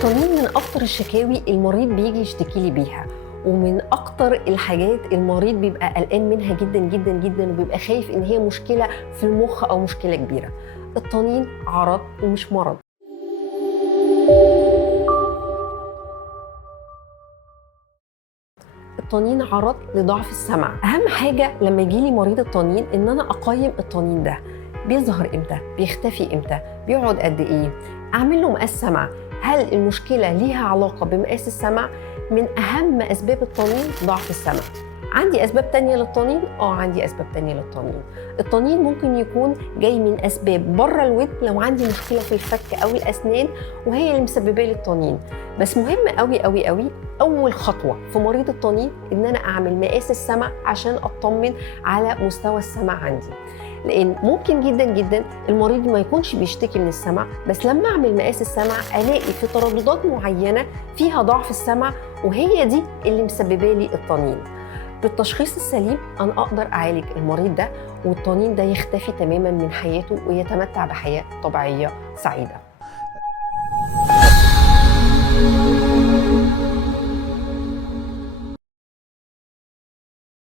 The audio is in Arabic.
الطنين من أكتر الشكاوي المريض بيجي يشتكي لي بيها، ومن أكتر الحاجات المريض بيبقى قلقان منها جدا جدا جدا، وبيبقى خايف إن هي مشكلة في المخ أو مشكلة كبيرة. الطنين عرض ومش مرض. الطنين عرض لضعف السمع. أهم حاجة لما يجيلي مريض الطنين إن أنا أقيم الطنين ده بيظهر إمتى، بيختفي إمتى، بيقعد قد إيه، أعمل له مقاس سمع. هل المشكلة ليها علاقة بمقاس السمع؟ من أهم أسباب الطنين ضعف السمع. عندي أسباب تانية للطنين؟ عندي أسباب تانية للطنين. الطنين ممكن يكون جاي من أسباب بره الودن، لو عندي مشكلة في الفك أو الأسنان وهي اللي مسببة لي الطنين. بس مهم قوي قوي قوي أول خطوة في مريض الطنين إن أنا أعمل مقاس السمع عشان أطمن على مستوى السمع عندي، لأن ممكن جدا جدا المريض ما يكونش بيشتكي من السمع، بس لما أعمل مقاس السمع ألاقي في ترددات معينة فيها ضعف السمع، وهي دي اللي مسببة لي الطنين. بالتشخيص السليم أنا أقدر أعالج المريض ده، والطنين ده يختفي تماما من حياته ويتمتع بحياة طبيعية سعيدة.